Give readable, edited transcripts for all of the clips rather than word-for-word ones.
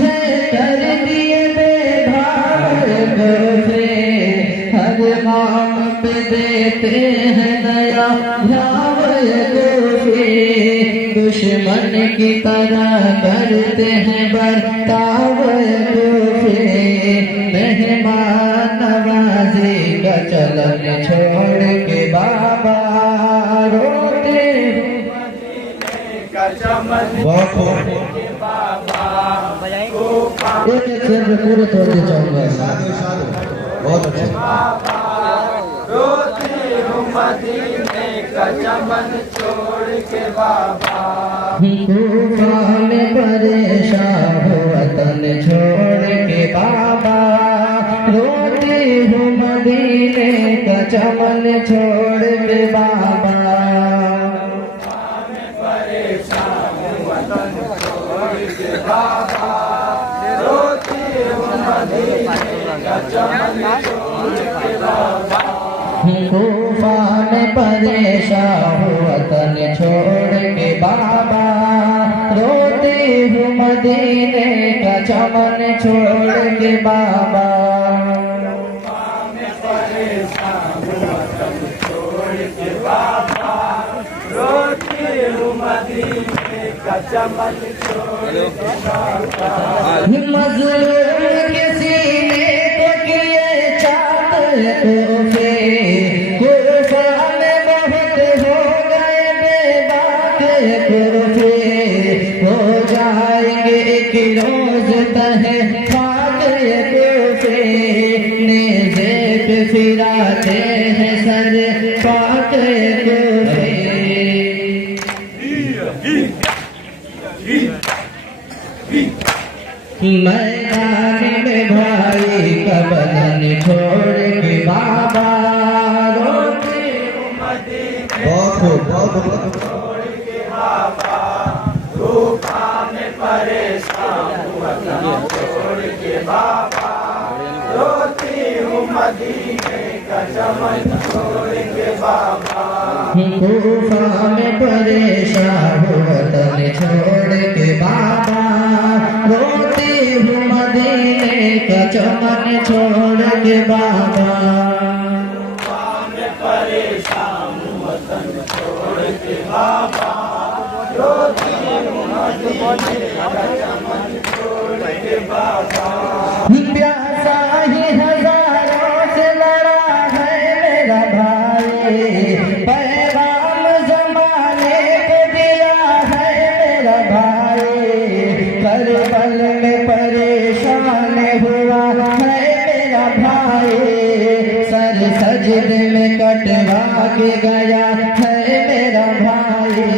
मुझे कर दिए बेभार गोफे, हर काम पे देते हैं नया भाव गोफे, दुश्मन की तरह करते हैं बर्ताव गोफे, मेहमान नवाजी का चलन छोड़ के बाबा रोते एक शेर में पूरे तोड़ के चाहूंगा। साधु साधु बहुत अच्छे। रोते हो मदीने का चमन छोड़ के बाबा, तूफान परेशान हो वतन छोड़ के बाबा, रोते हो मदीने का चमन छोड़ के बाबा, परेशान वतन छोड़ के बाबा, रोते हो मदीने का चमन छोड़ के बाबा, तूफान परेशान हो वतन छोड़ के बाबा, रोते हो मदीने का चमन छोड़ के बाबा, परेशान वतन छोड़ के बाबा, रोते हो मदीने का चमन छोड़ के बाबा, मजलूम के सीने को किए चाहत तोहफे, कुर्बा में बहुत हो गए बेबाक तोहफे, हो जाएंगे एक रोज तहे खाक तोहफे, नेज़े पे फिराते हैं सर पाक तोहफे, मैदान में भाई का बदन छोड़ के बाबा रोते हो मदीने बहुत खूब। छोड़ के बाबा, तूफान परेशान वतन छोड़ के बाबा, रोती हूँ मदीने का चमन छोड़ के बाबा, तूफान परेशान वतन छोड़ के बाबा, रोते हो मदीने का चमन छोड़ के बाबा, तूफान परेशान वतन छोड़ के बाबा, रोती हूँ मदीने का चमन छोड़ के बाबा, प्यासा ही हजारों से लड़ा है मेरा भाई, पैगाम जमाने को दिया है मेरा भाई, करबल में परेशान हुआ है मेरा भाई, सर सजदे में कटवा के गया है मेरा भाई,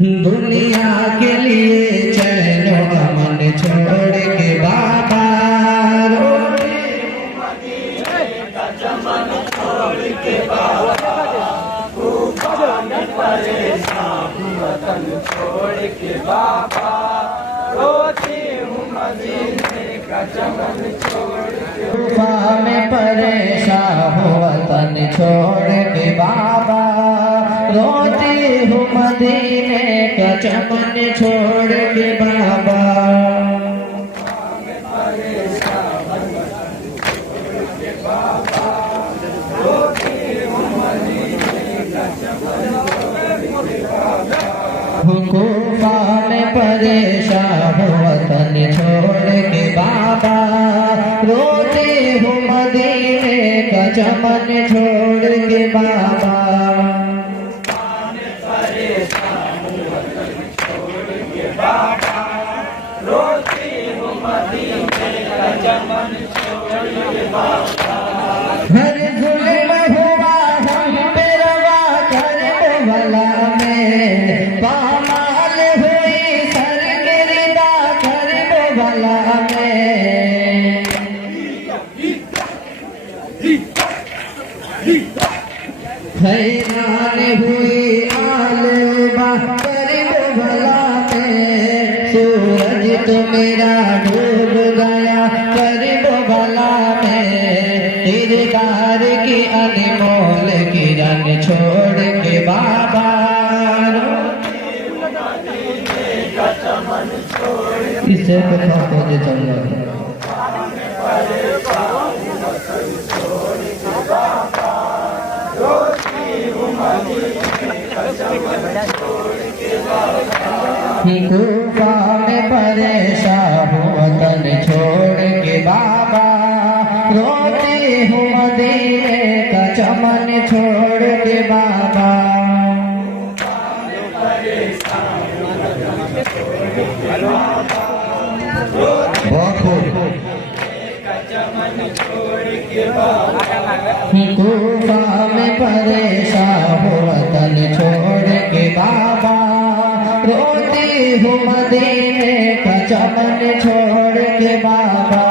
दुनिया के लिए चैन अमन छोड़ के बाबा रोते हो मदीने का चमन छोड़ के बाबा, तूफान परेशान वतन छोड़ के बाबा, रोती हूँ मदीने का चमन छोड़ के, तूफान में परेशान हो वतन छोड़ के बाबा, रोती हूँ मदीने का चमन छोड़ के बाबा, कूफा में परेशान हो वतन छोड़ के बाबा, रोते हो मदीने का चमन छोड़ के बाबा, परेशान वतन छोड़ के बाबा, रोती हूँ मदीने का चमन छोड़ के बाबा, हर जुल्म हुआ हम पे रवा कर भला में, पामाल हुई सर गिरदा कर भला में, हैरान हुई आलबा कर भला में, सूरज तो मेरा डूब गया कर भला में, किरदार की अनमोल किरण छोड़ के बाबा इससे कथा को जे चंगा कूफा में परेशान हूँ वतन छोड़ के बाबा, रोती हूँ मदीने का चमन छोड़ के बाबा। कूफा में परेशान हूँ वतन छोड़ के बाबा, रोती हूँ मदीने का चमन छोड़ के बाबा।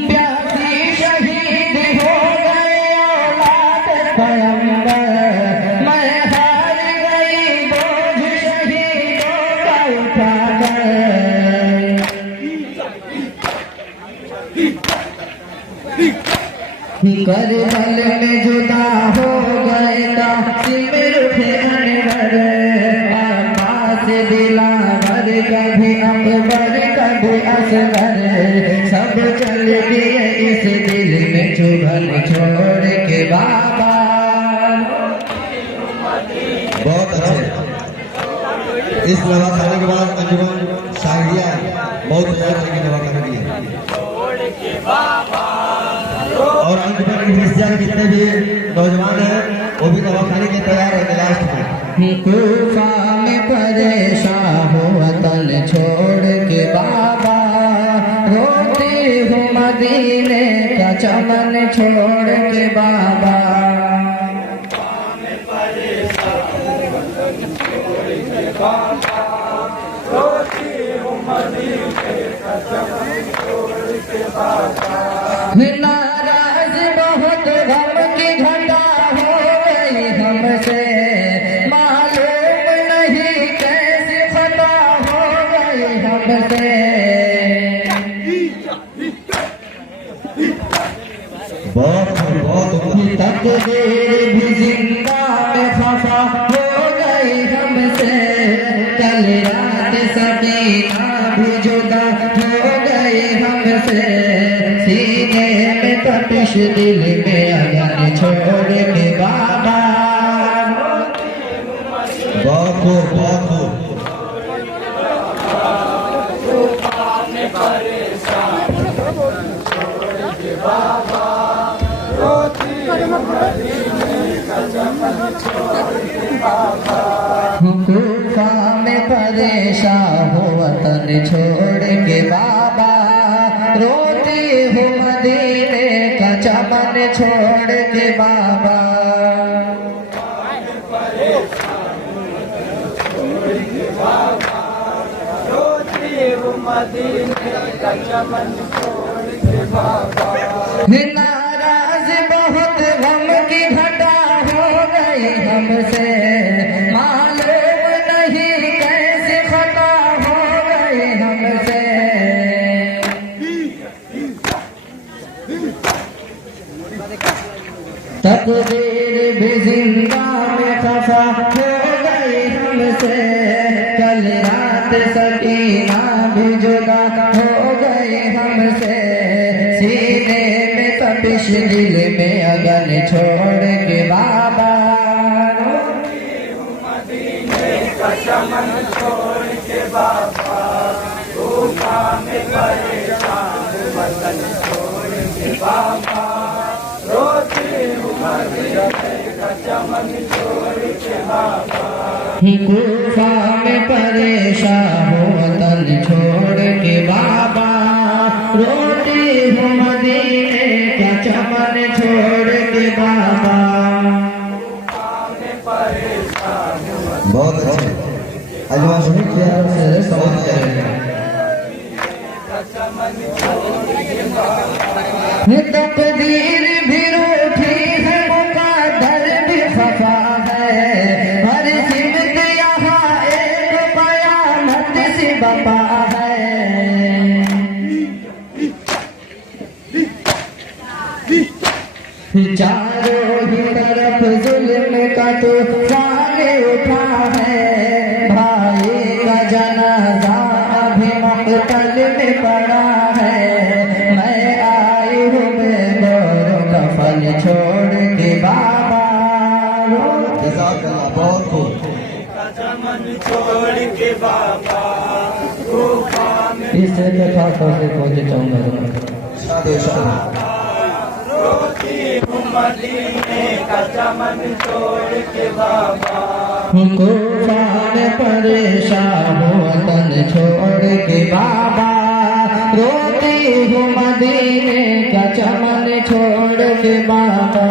प्यासी शहीद हो गए औलाद पैगंबर, मैं हार गई बोझ शहीदों का उठाकर। करबल में जुदा हो गए कासिम रुखे अनवर, अब्बास दिलावर कभी अकबर कभी असगर, सब चल दिए इस दिल में चुभन छोड़ के बाबा। बहुत अच्छे। इस नवाखाने के बाद अंजुमन शायरिया बहुत अच्छी नवाखाना की है और अंजुमन की हिस्सा जितने भी नौजवान हैं वो भी नवाखाने के तैयार है लास्ट में। कूफा में परेशान हूँ वतन छोड़ के बाबा, रोती हूँ मदीने का चमन छोड़ के बाबा। नाराज बहुत गम की घटा हो गई हमसे, मालूम नहीं कैसी खता हो गई हमसे। तकदीर भी जिंदा में खफा हो गई हमसे, कल रात सकीना भी जुदा हो गई हमसे। सीने में तपिश दिल में अगन छोड़ के बाबा। बहुत खूब, बहुत खूब। कूफा में परेशान हूँ वतन छोड़ के बाबा, रोती हूँ मदीने का चमन छोड़ के बाबा। नाराज बहुत गम की घटा हो गई हमसे, मालूम नहीं कैसे खता हो गई हमसे। तकदीर भी जिंदा में खफा हो गई हमसे, कल रात सकीना भी जुदा हो गई हमसे। सीने में तपिश दिल में अगन छोड़ के बाबा, चमन छोड़ के बाबा। कूफा में परेशान वतन छोड़ के बाबा, रोती हूँ मदीने का चमन छोड़ के बाबा। कूफा में परेशान हूँ वतन छोड़ के बाबा, रोती हूँ मदीने का चमन छोड़ के बाबा। बहुत अच्छे। आज वहाँ से किया से बहुत तकदीर भी रूठी है, मुक़द्दर भी खफा है, हर सिमत यहाँ एक कयामत सी बपा है। चारों ही तरफ जुल्म का तूफान उठा है, भाई का जनाजा अभी मक़तल में पड़ा है। मैं आई हूँ बेगौर कफन छोड़ के बाबा, बहुत खूब। चमन छोड़ के बाबा इससे मैं खास तौर से पहुँचे चाहूँगा। शादे शादे रोती हूँ मदीने का चमन छोड़ के बाबा, तूफान परेशान वतन छोड़ के बाबा, रोती हूँ मदीने का चमन छोड़ के बाबा।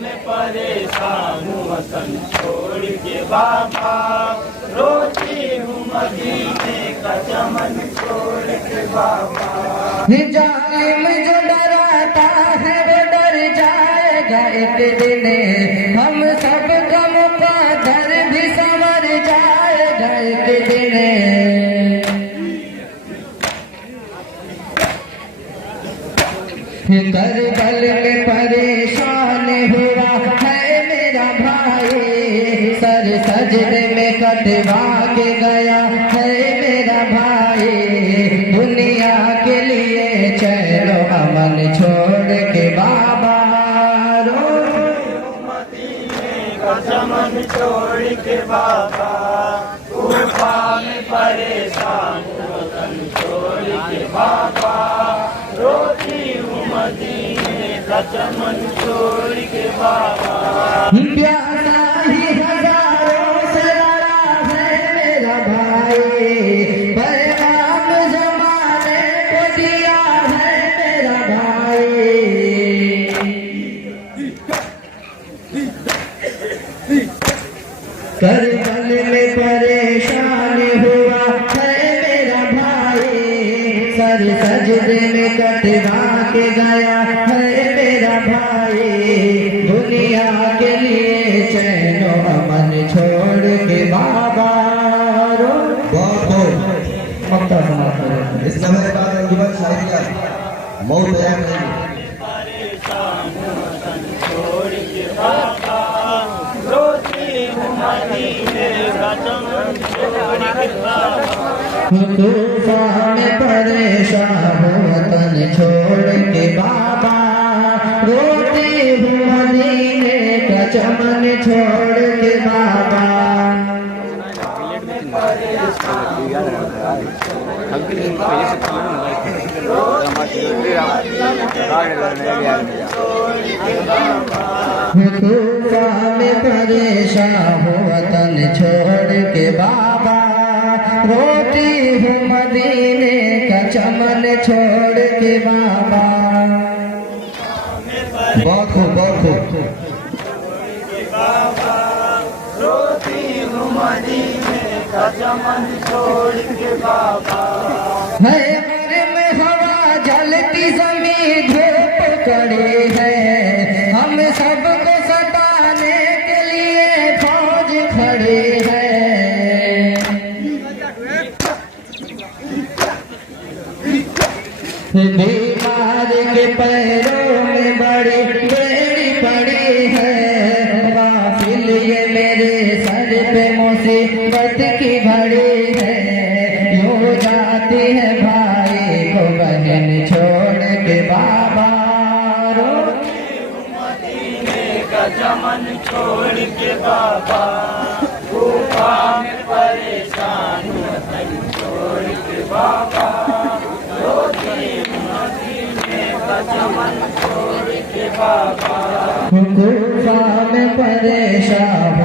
मैं परेशान हूँ वतन छोड़ के बाबा, रोती हूँ मदीने का चमन छोड़ के बाबा। जालिम जो डराता है वो डर जाएगा एक दिन, हम सब गम का दर भी संवर जाएगा एक दिन। करबल में परेशान हुआ है मेरा भाई, सर सजदे में कटवा के गया है मेरा भाई। दुनिया के लिए चलो अमन छोड़ के बाबा, मदीने का चमन छोड़ के बाबा, तूफान परेशान वतन छोड़ के बाबा, रोती हूँ मदीने का चमन छोड़ के बाबा। प्यासा ही हजारों से लड़ा है मेरा भाई, पैगाम जमाने को दिया है मेरा भाई। करबल में परेशान हुआ है मेरा भाई, सर सजदे में कटवा के गया है मेरा भाई। दुनिया के लिए चैनो अमन छोड़ के बाबा, बहुत खूब। मक्ता समाप्त करें। इस समय बाद अंजुमन शायरिया मौत तैयार नहीं। परेशान वतन छोड़ के बाबा, रोती हूँ मदीने का चमन छोड़ के बाबा। तूफान परेशान वतन छोड़ के बाबा, रोती हूँ मदीने का चमन छोड़ के बाबा। तूफान परेशान वतन छोड़ के बाबा, रोती हूँ मदीने का चमन छोड़ के बाबा। बहुत खूब, बहुत खूब। रोती हूँ मदीने का चमन छोड़ के बाबा। है घर में हवा जलती जमीन धूप कड़ी है, हम सबको सताने के लिए फौज खड़ी है। बीमार के पैरों में बड़ी बेड़ी पड़ी है, वाफिल ये मेरे सर पे मुसीबत की घड़ी है। यूं जाती है भाई को बहन छोड़ के बाबा, मदीने का चमन छोड़ के बाबा, तूफान परेशान वतन छोड़ के बाबा, रोती हूँ मदीने का चमन छोड़ के बाबा। तूफान परेशान